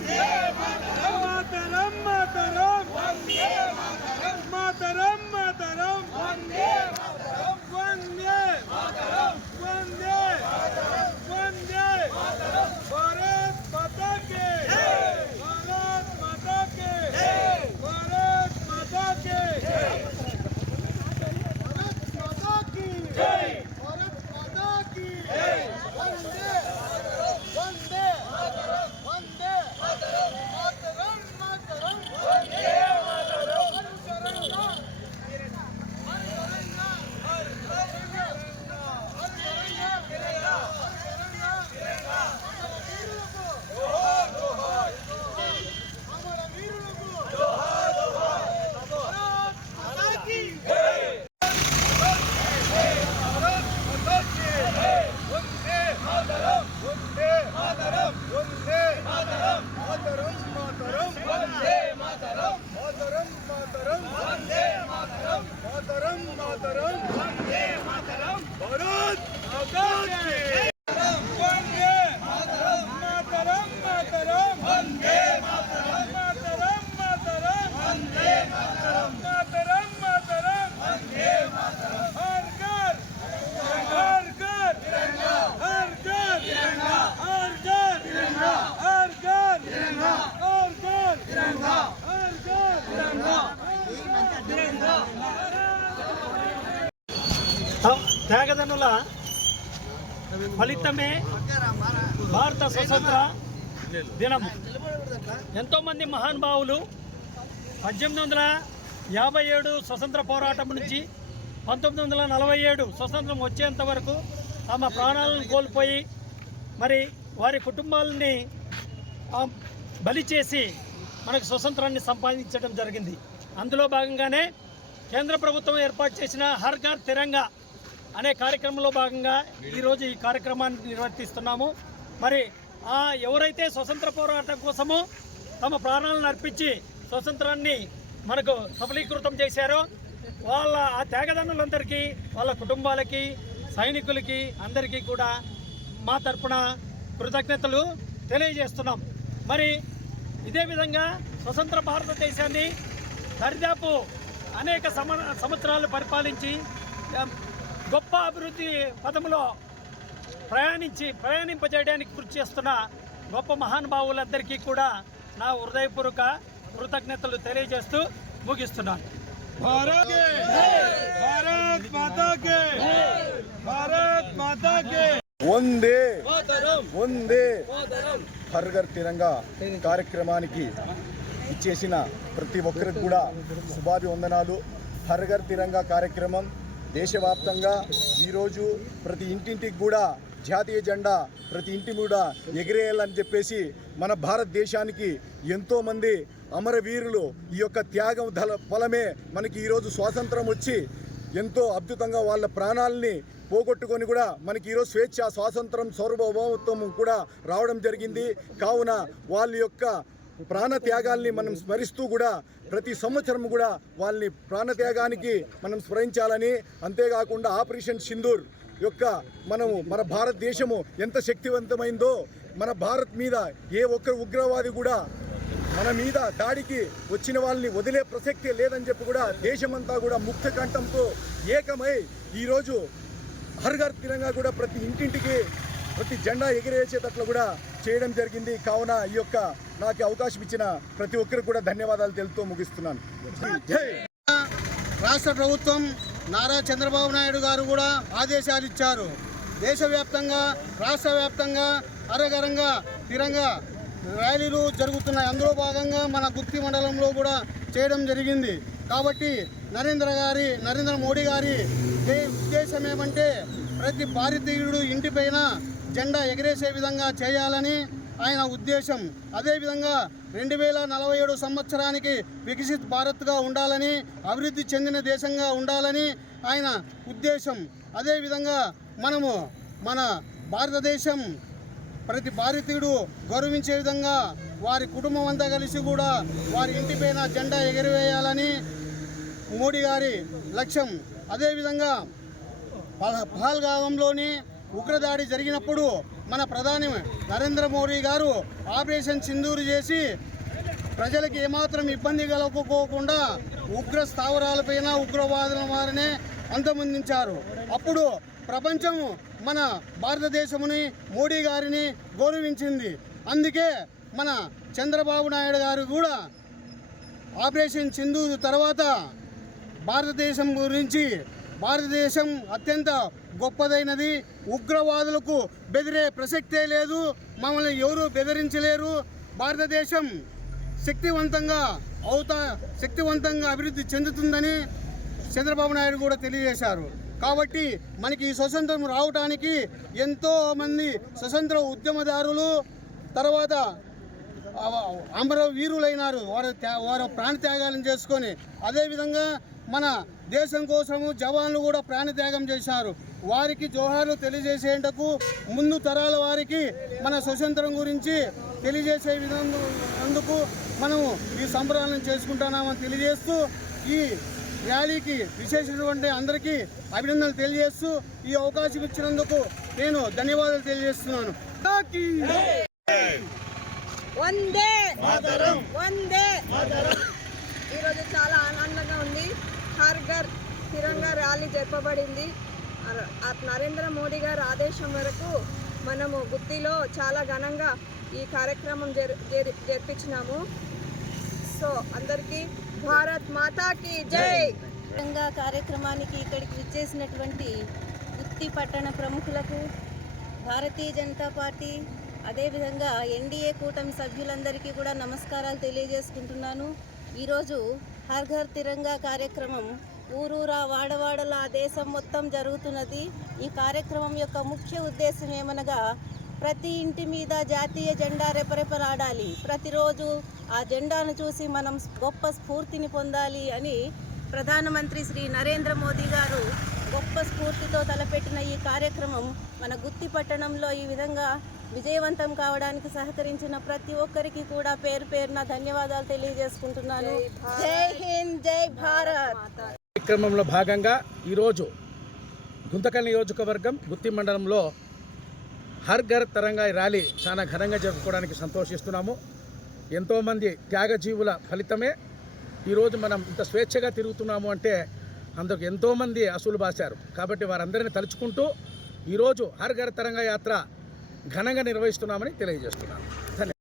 Yeah. मातरम త్యాగదనుల ఫలితమే భారత స్వతంత్ర దినము. ఎంతోమంది మహానుభావులు పద్దెనిమిది వందల యాభై ఏడు స్వతంత్ర పోరాటం నుంచి పంతొమ్మిది వందల నలభై ఏడు స్వతంత్రం వచ్చేంత వరకు తమ ప్రాణాలను కోల్పోయి మరి వారి కుటుంబాలని బలి చేసి మనకు స్వతంత్రాన్ని సంపాదించడం జరిగింది. అందులో భాగంగానే కేంద్ర ప్రభుత్వం ఏర్పాటు చేసిన హర్ ఘర్ తిరంగా అనే కార్యక్రమంలో భాగంగా ఈరోజు ఈ కార్యక్రమాన్ని నిర్వర్తిస్తున్నాము. మరి ఆ ఎవరైతే స్వతంత్ర పోరాటం కోసము తమ ప్రాణాలను అర్పించి స్వతంత్రాన్ని మనకు సఫలీకృతం చేశారో వాళ్ళ ఆ త్యాగదనులందరికీ వాళ్ళ కుటుంబాలకి సైనికులకి అందరికీ కూడా మా తరపున కృతజ్ఞతలు తెలియజేస్తున్నాం. మరి ఇదే విధంగా స్వతంత్ర భారతదేశాన్ని దరిదాపు అనేక సమ సంవత్సరాలు పరిపాలించి గొప్ప అభివృద్ధి పదంలో ప్రయాణించి ప్రయాణింపజేయడానికి కృషి చేస్తున్న గొప్ప మహానుభావులందరికీ కూడా నా హృదయపూర్వక కృతజ్ఞతలు తెలియజేస్తూ ముగిస్తున్నాను. భారత్ భారత్ హర్గర్ తిరంగా కార్యక్రమానికి ఇచ్చేసిన ప్రతి ఒక్కరికి కూడా శుభాభివందనాలు. హర్గర్ తిరంగా కార్యక్రమం దేశవ్యాప్తంగా ఈరోజు ప్రతి ఇంటింటికి కూడా జాతీయ జెండా ప్రతి ఇంటి కూడా ఎగిరేయాలని చెప్పేసి మన భారతదేశానికి ఎంతోమంది అమరవీరులు ఈ యొక్క త్యాగం ధల ఫలమే మనకి ఈరోజు స్వాతంత్రం వచ్చి ఎంతో అద్భుతంగా వాళ్ళ ప్రాణాలని పోగొట్టుకొని కూడా మనకి ఈరోజు స్వేచ్ఛ స్వాతంత్రం సార్వభౌమత్వం కూడా రావడం జరిగింది. కావున వాళ్ళ యొక్క ప్రాణ త్యాగాల్ని మనం స్మరిస్తూ కూడా ప్రతి సంవత్సరం కూడా వాళ్ళని ప్రాణత్యాగానికి మనం స్మరించాలని అంతేకాకుండా ఆపరేషన్ సింధూర్ యొక్క మనము మన భారతదేశము ఎంత శక్తివంతమైందో మన భారత్ మీద ఏ ఒక్క ఉగ్రవాది కూడా మన మీద దాడికి వచ్చిన వాళ్ళని వదిలే ప్రసక్తే లేదని చెప్పి కూడా దేశమంతా కూడా ముక్త కంఠంతో ఏకమై ఈరోజు హర్ఘర్ తిరంగా కూడా ప్రతి ఇంటింటికి ప్రతి జెండా ఎగిరేసేటట్లు కూడా చేయడం జరిగింది. కావున ఈ యొక్క నాకు అవకాశం ఇచ్చిన ప్రతి ఒక్కరికి కూడా ధన్యవాదాలు తెలుపుతూ ముగిస్తున్నాను. రాష్ట్ర ప్రభుత్వం నారా చంద్రబాబు నాయుడు గారు కూడా ఆదేశాలు ఇచ్చారు. దేశవ్యాప్తంగా రాష్ట్ర వ్యాప్తంగా అరగరంగా తిరంగా ర్యాలీలు జరుగుతున్నాయి. అందులో భాగంగా మన గుత్తి మండలంలో కూడా చేయడం జరిగింది. కాబట్టి నరేంద్ర గారి నరేంద్ర మోడీ గారి ఉద్దేశం ఏమంటే ప్రతి భారతీయుడు ఇంటిపైన జెండా ఎగరేసే విధంగా చేయాలని ఆయన ఉద్దేశం. అదేవిధంగా రెండు వేల నలభై ఏడు సంవత్సరానికి వికసిత్ భారత్గా ఉండాలని అభివృద్ధి చెందిన దేశంగా ఉండాలని ఆయన ఉద్దేశం. అదేవిధంగా మనము మన భారతదేశం ప్రతి భారతీయుడు గౌరవించే విధంగా వారి కుటుంబం అంతా కలిసి కూడా వారి ఇంటిపైన జెండా ఎగిరివేయాలని మోడీ గారి లక్ష్యం. అదేవిధంగా పహల్గావంలోని ఉగ్రదాడి జరిగినప్పుడు మన ప్రధాని నరేంద్ర మోడీ గారు ఆపరేషన్ సింధూరు చేసి ప్రజలకు ఏమాత్రం ఇబ్బంది కలగకోకుండా ఉగ్ర స్థావరాలపైన ఉగ్రవాదుల వారినే అంతమొందించారు. అప్పుడు ప్రపంచం మన భారతదేశముని మోడీ గారిని గౌరవించింది. అందుకే మన చంద్రబాబు నాయుడు గారు కూడా ఆపరేషన్ సింధు తర్వాత భారతదేశం గురించి భారతదేశం అత్యంత గొప్పదైనది. ఉగ్రవాదులకు బెదిరే ప్రసక్తే లేదు. మమ్మల్ని ఎవరూ బెదిరించలేరు. భారతదేశం శక్తివంతంగా అవుతా శక్తివంతంగా అభివృద్ధి చెందుతుందని చంద్రబాబు నాయుడు కూడా తెలియజేశారు. కాబట్టి మనకి ఈ స్వతంత్రం రావడానికి ఎంతో మంది స్వతంత్ర ఉద్యమదారులు తర్వాత అమర వీరులైనారు వారు త్యా- వారు ప్రాణ త్యాగాలను చేసుకొని అదేవిధంగా మన దేశం కోసము జవాన్లు కూడా ప్రాణత్యాగం చేశారు. వారికి జోహార్లు తెలియజేసేందుకు ముందు తరాల వారికి మన స్వతంత్రం గురించి తెలియజేసే విధంగా అందుకు మనము ఈ సంబరాలను చేసుకుంటున్నామని తెలియజేస్తూ ఈ ర్యాలీకి విశేషటువంటి అందరికీ అభినందనలు తెలియజేస్తూ ఈ అవకాశం ఇచ్చినందుకు నేను ధన్యవాదాలు తెలియజేస్తున్నాను. వందే! వందే! ఈరోజు చాలా ఆనందంగా ఉంది. హర్ ఘర్ తిరంగా ర్యాలీ జరపబడింది. నరేంద్ర మోడీ గారి ఆదేశం వరకు మనము గుత్తిలో చాలా ఘనంగా ఈ కార్యక్రమం జరి జరిపించినాము. సో అందరికీ భారత్ మాతాకి జై! విధంగా కార్యక్రమానికి ఇక్కడికి విచ్చేసినటువంటి గుత్తి పట్టణ ప్రముఖులకు భారతీయ జనతా పార్టీ అదేవిధంగా ఎన్డీఏ కూటమి సభ్యులందరికీ కూడా నమస్కారాలు తెలియజేసుకుంటున్నాను. ఈరోజు హర్ ఘర్ తిరంగా కార్యక్రమం ఊరూరా వాడవాడల దేశం మొత్తం జరుగుతున్నది. ఈ కార్యక్రమం యొక్క ముఖ్య ఉద్దేశం ఏమనగా ప్రతి ఇంటి మీద జాతీయ జెండా రెపరెపలాడాలి. ప్రతిరోజు ఆ జెండాను చూసి మనం గొప్ప స్ఫూర్తిని పొందాలి అని ప్రధానమంత్రి శ్రీ నరేంద్ర మోదీ గారు గొప్ప స్ఫూర్తితో తలపెట్టిన ఈ కార్యక్రమం మన గుత్తి పట్టణంలో ఈ విధంగా విజయవంతం కావడానికి సహకరించిన ప్రతి ఒక్కరికి కూడా పేరు పేరున ధన్యవాదాలు తెలియజేసుకుంటున్నాను. జై హింద్ జై భారత్ కార్యక్రమంలో భాగంగా ఈరోజు గుంతకల్ నియోజకవర్గం గుత్తి మండలంలో హర్ ఘర్ తరంగా ర్యాలీ చాలా ఘనంగా జరుపుకోవడానికి సంతోషిస్తున్నాము. ఎంతోమంది త్యాగజీవుల ఫలితమే ఈరోజు మనం ఇంత స్వేచ్ఛగా తిరుగుతున్నాము అంటే అందుకు ఎంతోమంది అసూలు బాశారు. కాబట్టి వారందరిని తలుచుకుంటూ ఈరోజు హర్ ఘర్ తరంగా యాత్ర ఘనంగా నిర్వహిస్తున్నామని తెలియజేస్తున్నాను. ధన్యవాదాలు.